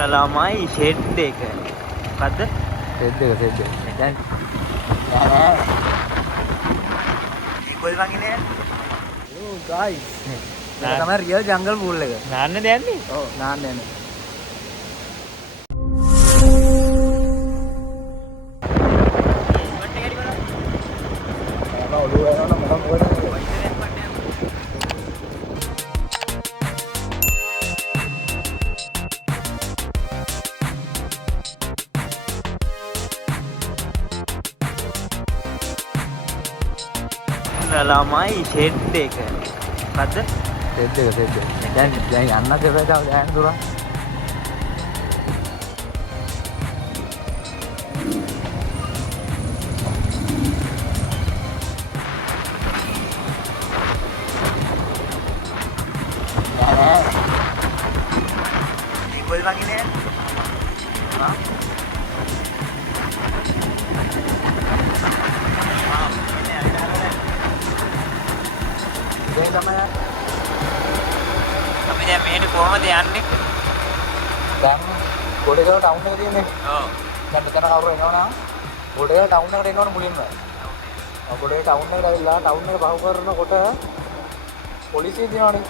ළමයි ෂෙඩ් එක. මොකද්ද? ෂෙඩ් එක. දැන් කොයි වගේනේ? ඕ ගයිස්. ඒක තමයි රියල් ජංගල් පූල් එක. නාන්න දෙන්නේ? ඔව් නාන්න යන්නේ. ඔළුව යනවා මම මොකද? ළමයි ෂෙඩ් එක. මොකද්ද? ෂෙඩ් එක. දැන් යන්න දෙපැත්තට දැන් දුරා. කොයි වගේනේ? හා? දැන් තමයි අපි දැන් මෙහෙට කොහමද යන්නේ? දැන් කොඩේකල ටවුන් එක තියෙන්නේ. ඔව්. දැන් මෙතන කවුරු එනවනම් කොඩේකල ටවුන් එකට එනවනේ මුලින්ම. කොඩේකල ටවුන් එකට ඇවිල්ලා ටවුන් එක පහු කරනකොට පොලිසිය දිනවනේ.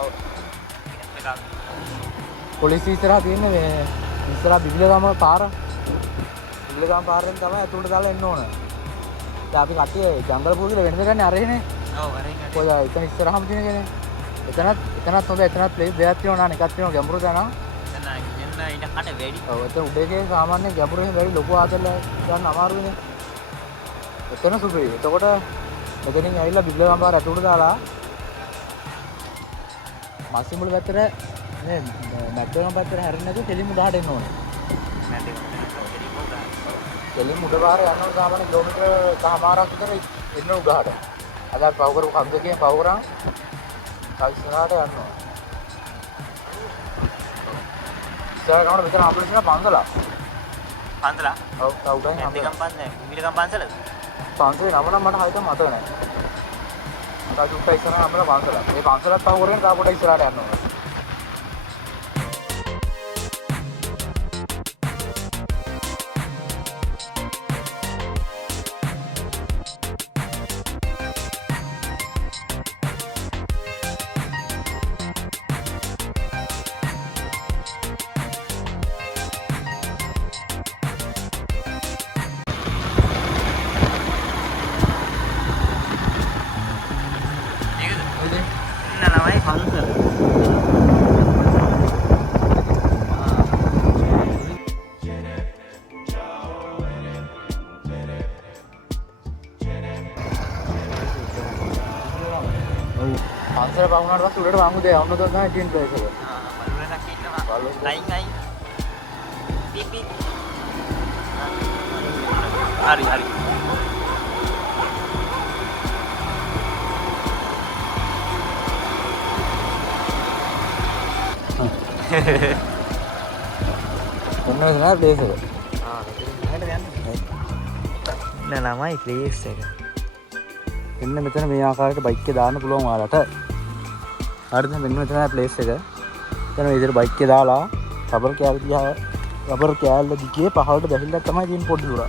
ඔව්. පොලිසිය ඉස්සරහා තියෙන්නේ මේ ඉස්සරහා බිබිලගම පාර. බිබිලගම පාරෙන් තමයි අතුලට දාලා එන්න ඕන. දැන් අපි කට්ටිය ජංගල් පූල් කියලා වෙනද ගන්නේ අරගෙන. ඔව් අරින්. කොයි එතන ඉස්සරහම තියෙන කෙනේ. එතනත් හොඳ එතනත් ප්ලේස් දෙකක් තියෙනවා නා එකක් තියෙනවා ගැඹුරු තැන. එතන ඉන්න කඩ වැඩි. ඔව් එතන උඩේකේ සාමාන්‍ය ගැඹුරෙන් වැඩි ලොකු ආතල් ගන්න අමාරුයිනේ. එතන සුපිරි. එතකොට මෙතනින් ඇවිල්ලා බිබිලගම පාර අතුලට දාලා මාසිමුල පැත්තට මේ මැක්ඩොනල්ඩ් පැත්තට හැරෙන්නේ නැතුව කෙලින්ම උඩහට එන්න ඕනේ. කෙලින්ම උඩ පාර යනවා සාමාන්‍ය කිලෝමීටර කමාරක් විතර එන්න උඩහට. අද පව කරපු කන්දකේ පව කරා ඉස්සරහට යනවා. ඉස්සරහට මෙතන අපිට තියෙන පන්සලක්. පන්සලක්? ඔව් උඩින් නැතිකම් පන්සල. විවිධකම් පන්සලද? පන්සලේ නම නම් මට හරියට මතක නැහැ. අද උඩ ඉස්සරහ අපේ පන්සලක්. මේ පන්සලත් පව කරගෙන තා පොඩ ඉස්සරහට යනවා. ළමයි පන්සල. පන්සල වුණාට පස්සේ උඩට වංගු දෙය යන්න තමයි තියෙන ප්ලේස් එක. බලුවෙනක් ඉන්නවා. ලයින් අයි. පිපි. හරි. ඔන්න ඔය තමයි ප්ලේස් එක. ළමයි ප්ලේස් එක. එන්න මෙතන මේ ආකාරයට බයික් එක දාන්න පුළුවන් ඔයාලට. හරිද? මෙන්න මෙතන ප්ලේස් එක. එතන මේ විදිහට බයික් එක දාලා රබර් කෑල්ල දිගේ පහළට බැහැලා තමයි තියෙන පොඩි දුර.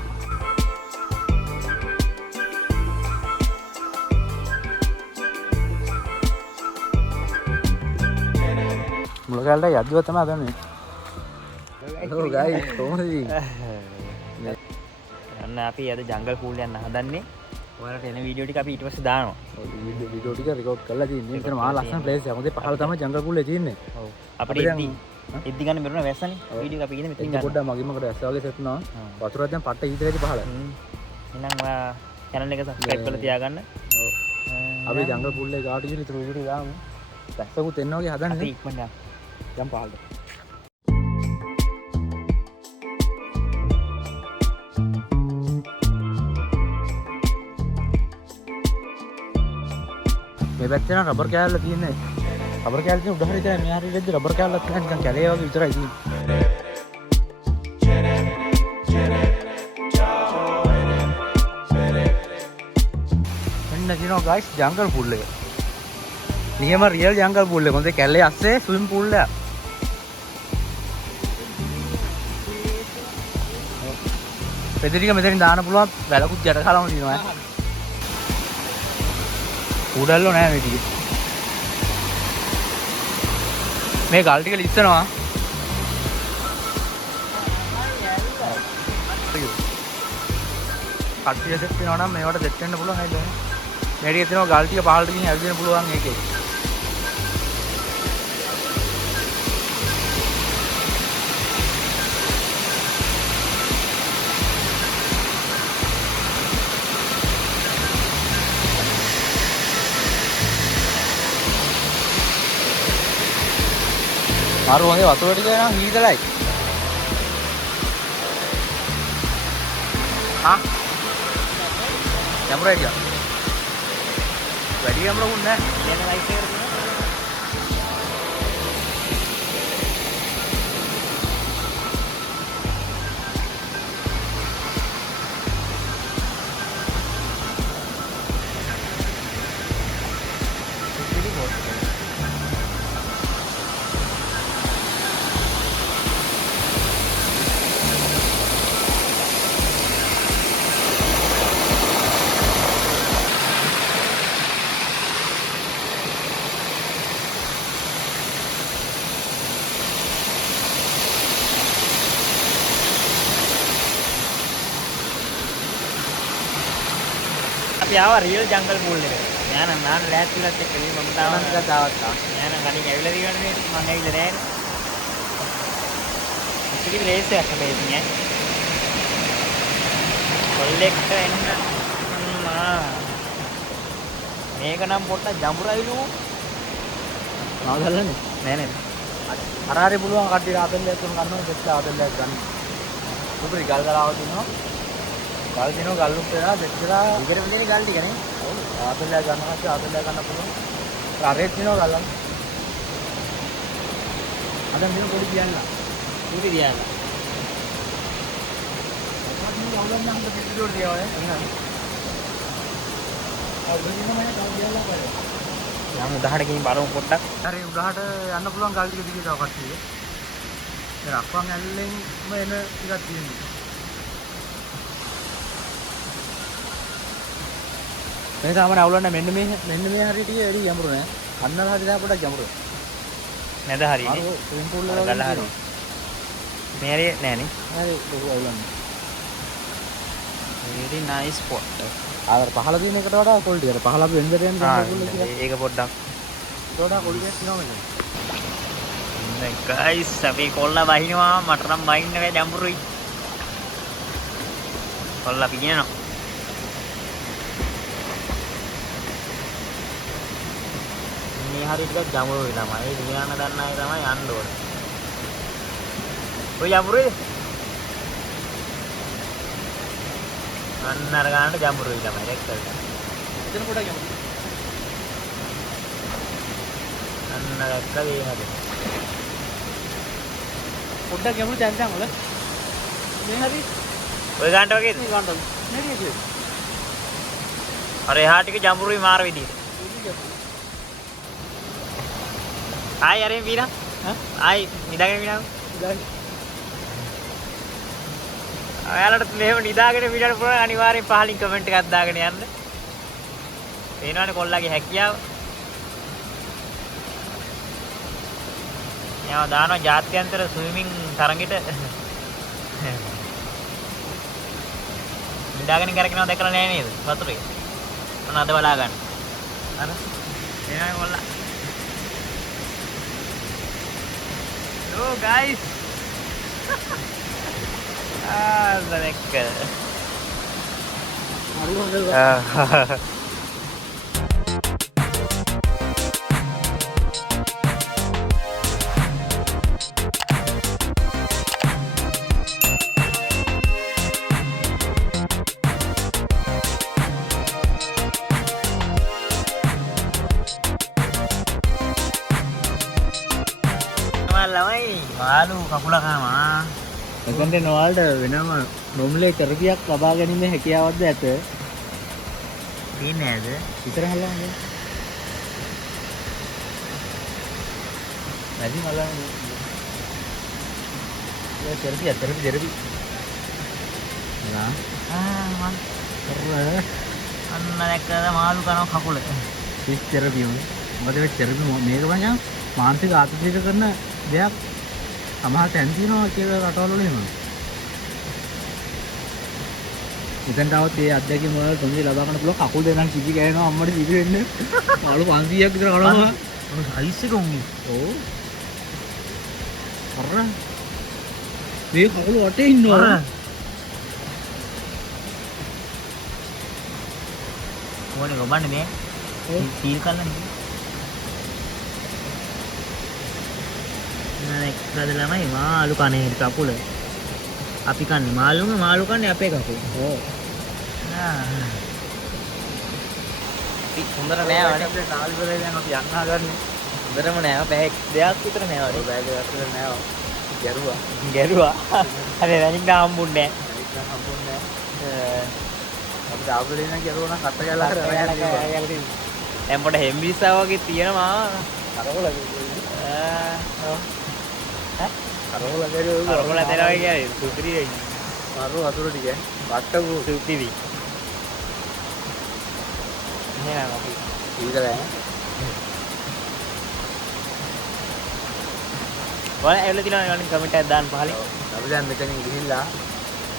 මුල කෑල්ලට යද්දිවත් තමයි හදන්නේ. හලෝ ගයිස් කොහොමද ඉන්නේ? යන්න අපි අද ජංගල් පූල් යන්න හදන්නේ. ඔයාලට එන වීඩියෝ ටික අපි ඊට පස්සේ දානවා. ඔව් වීඩියෝ ටික රෙකෝඩ් කරලා තියෙන්නේ. මෙතන මහා ලස්සන ප්ලේස් එකක්. මොකද පහළ තමයි ජංගල් පූල් එක තියෙන්නේ. ඔව්. අපිට ඉද්දි ගන්න මෙරුණ වැස්සනේ. වීඩියෝ අපි ඉන්නේ මෙතන ගන්න. පොඩ්ඩක් මගින්මකට වැස්ස වගේ සෙට් වෙනවා. වතුරක් දැන් පට්ට ඊතරේදී පහළ. එහෙනම් ඔයා channel එක subscribe කරලා තියාගන්න. ඔව්. අපි ජංගල් පූල් එක ගාට ඉන්නේ ඉතුරු වීඩියෝ දාමු. වැස්සකුත් එන්න වගේ හදන්නේ. අපි ඉක්මනට යම් පහළට. මේ පැත්තේ නම් රබර් කෑල්ල තියෙන්නේ. රබර් කෑල්ල තියෙන උඩ හරියට මේ හරියට රබර් කෑල්ලක් තියෙනවා නිකන් කැලේ වගේ විතරයි තියෙන්නේ. මෙන්න කියනවා ගයිස් ජංගල් පූල් එක. නියම රියල් ජංගල් පූල් එක. මොකද කැලේ අස්සේ ස්විම් පූල් එක. පෙති ටික මෙතනින් දාන්න පුළුවන් වැලකුත් යට කලම තියෙනවා. කුඩල්ලෝ නෑ මේ ටික. මේ ගල් ටික ලිස්සනවා. කට්ටිය සෙට් වෙනවා නම් මේවට සෙට් වෙන්න පුළුවන් නේද? මේ ටික තියෙනවා ගල් ටික පහළට ගිහින් ඇවිදින්න පුළුවන් ඒකේ. මාරු වගේ වතුර ටික නම් හීතලයි. හා? කැමරා එක. වැඩි කැමරා වුණ නැහැ. දැන් ලයිට් එක අපි ආවා රියල් ජංගල් පූල් එකට. ඥාන නාන ලෑස්තිලත් එක්ක මේ මම තාම ටිකක් ආවත්තා. ඥාන කණින් ඇවිල්ලා දිනවනේ මේ මම ඇවිල්ලා නෑනේ. ඉතින් රේස් එකක් හැබැයි ඉතින් ඈ. කොල්ලෙක්ට එන්න මේක නම් පොට්ටක් ජඹුරයිලු. නවදල්ලානේ. නෑ නෑ. අරාරි පුළුවන් කට්ටිය ආතල්ලයක් තුන ගන්නවා දෙච්ච ආතල්ලයක් ගන්න. උඩරි ගල් ගලාව දිනවා. ගල් දිනවා ගල් උත් වෙනවා දෙච්චලා ඉගෙන මෙතන ගල් ටික නේ. ඔව් ආතල්ලයක් ගන්නවා කියලා ආතල්ලයක් ගන්න පුළුවන්. අරේත් දිනවා ගල්ලන්. අද මෙන්න පොඩි කියන්න. ඌටි දියන්න. මොකක්ද අවුලක් නම් පිටිඩෝර දියවනේ. එහෙනම්. අවුලින්ම මම කල් දියලා කරේ. යම් උඩහට ගිහින් බලමු පොඩ්ඩක්. හරි උඩහට යන්න පුළුවන් ගල් ටික දිගේ තව කට්ටිය. දැන් අක්වන් ඇල්ලෙන්ම එන ටිකක් තියෙනවා. මේ සාමාන්‍ය අවුලක් නැහැ මෙන්න මේ හරිය ටික එරි යමුරු නෑ. අන්නල හරිය දා පොඩක් යමුරු. නැද හරියනේ. අර ස්විමින් pool වල ගල හරිය. මේ හරිය නෑනේ. හරි ලොකු අවුලක් නෑ. very nice spot. ආවර පහළ දින එකට වඩා කොල්ටි අර පහළ අපි වෙන්දට යන ඒක පොඩ්ඩක් වඩා කොල්ටි එකක් තියෙනවා මේක. ගයිස් අපි කොල්ලා වහිනවා මට නම් වහින්න බැහැ ජම්බුරුයි. කොල්ලා පියනවා. මේ හරිය ටිකක් ජම්බුරුයි තමයි. දිනන දන්න අය තමයි යන්න ඕනේ. ඔය ජම්බුරුයි අන්නර ගන්නට ජම්බුරුයි තමයි දැක්කද? එතන පොඩක් යමු. අන්න දැක්කද ඒ හැද? පොඩ්ඩක් යමු දැන් වල. මේ හරි ඔය ගන්නට වගේද? මේ ගන්නද? නේද කිව්වේ? අර එහා ටික ජම්බුරුයි මාර විදියට. ආයි අරෙන් වීනා. හා? ආයි නිදාගෙන වීනා. ඉතින් ඔයාලට මෙහෙම නිදාගෙන වීඩියෝ පුළුවන් අනිවාර්යෙන් පහලින් කමෙන්ට් එකක් දාගෙන යන්න. පේනවනේ කොල්ලාගේ හැකියාව. යාව දානවා ජාත්‍යන්තර ස්විමින් තරඟෙට. නිදාගෙන කරගෙනව දැකලා නෑ නේද? වතුරේ. මොන අද බලා ගන්න. අර එනවා කොල්ලා. Hello guys. දැක්ක. ළමයි මාළු කකුල කනවා. එතෙන්ට නොවල්ට වෙනම නොම්ලේ කරපියක් ලබා ගැනීමේ හැකියාවක්ද ඇත. තියෙන්නේ නේද? විතර හලන්නේ. වැඩි මලන්නේ. ඒ කරපිය. අන්න දැක්කද මාළු කනවා කකුල. තෙරපිය මොකද මේ තෙරපි මේක මචං මානසික ආතතියට කරන දෙයක් සමහරට ඇන් තියෙනවා කියලා රටවල් වල එහෙම. ඉතින් තවත් ඒ අධ්‍යක්ෂක මොනවද තොන්දේ ලබා ගන්න පුළුවන් කකුල් දෙකක් කිසි ගෑනවා අම්මට සිදු වෙන්නේ. මාළු 500ක් විතර කනවා. මොන සයිස් එක උන්නේ. ඕ. අර මේ කකුල වටේ ඉන්නවා. ඕනේ ගොබන්නේ මේ. සීල් කල්ලන්නේ. නේද ළමයි මාළු කනේ කකුල. අපි කන්නේ මාළු කන්නේ අපේ කකුල. ඕ. හොඳට නෑ වනේ. අපේ නාල් වල දැන් අපි යන්න හදන්නේ. හොඳටම නෑ. බෑග් දෙකක් විතර නෑ වනේ. බෑග් එකක් විතර නෑ. ගැරුවා. අර වැනින්න හම්බුන්නේ නෑ. හම්බුන්නේ නෑ. අපිට ආපුලේ නම් ගැරුවා නම් කට්ට ගාලා කරලා දැන් පොඩ හෙම්බිස්සා වගේ තියෙනවා. කරවල කරවල කරවල දෙනවා කියන්නේ සුපිරි වෙයි. මාරු වතුර ටික වට්ටපු සුපිරි. එහෙනම් අපි ඊදලා ඔයාලා ඇවිල්ලා තියෙනවා නේ කමෙන්ට් එකක් දාන්න පහලින්. අපි දැන් මෙතනින් ගිහිල්ලා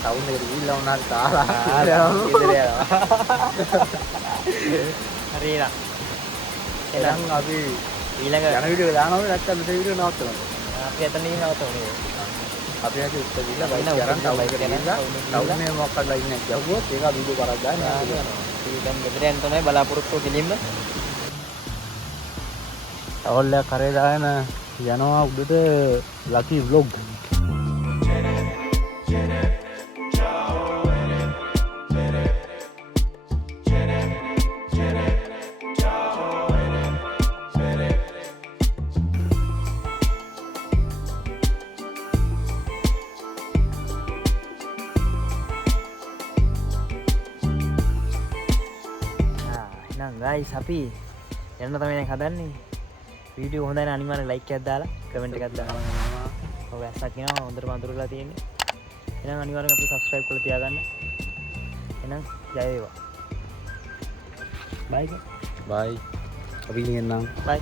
ටවුන් එකට ගිහිල්ලා උනාට කාලා ඉතින් යනවා. හරියට. එහෙනම් අපි ඊළඟ යන වීඩියෝ දානවද නැත්නම් මෙතන වීඩියෝ නවත්තනවද? අපි එතනින් නවත්තමු. අපි ඇයි උත්තර දීලා බයික් කරන් ටවුන් එකට ගිහිල්ලා ටවුන් මේ මොකක්ද ඉන්නේ කියවුවොත් ඒක වීඩියෝ කරක් දාන්න යනවා. ඉතින් ගෙදර යන්න තමයි බලාපොරොත්තු දෙලින්ම. අවුල්ලා කරේ දාගෙන යනවා උඩට ලකි vlog. ගයිස් අපි යන්න තමයි දැන් හදන්නේ. වීඩියෝ හොඳයි නම් අනිවාර්යෙන් ලයික් එකක් දාලා කමෙන්ට් එකක් දාලා. ඔව් ඇස්සක් කියනවා හොඳට වඳුරලා තියෙන්නේ. එහෙනම් අනිවාර්යෙන් අපිට subscribe කරලා තියාගන්න. එහෙනම් ජය වේවා. බයි. බයි. අපි ඉන්නම්. බයි.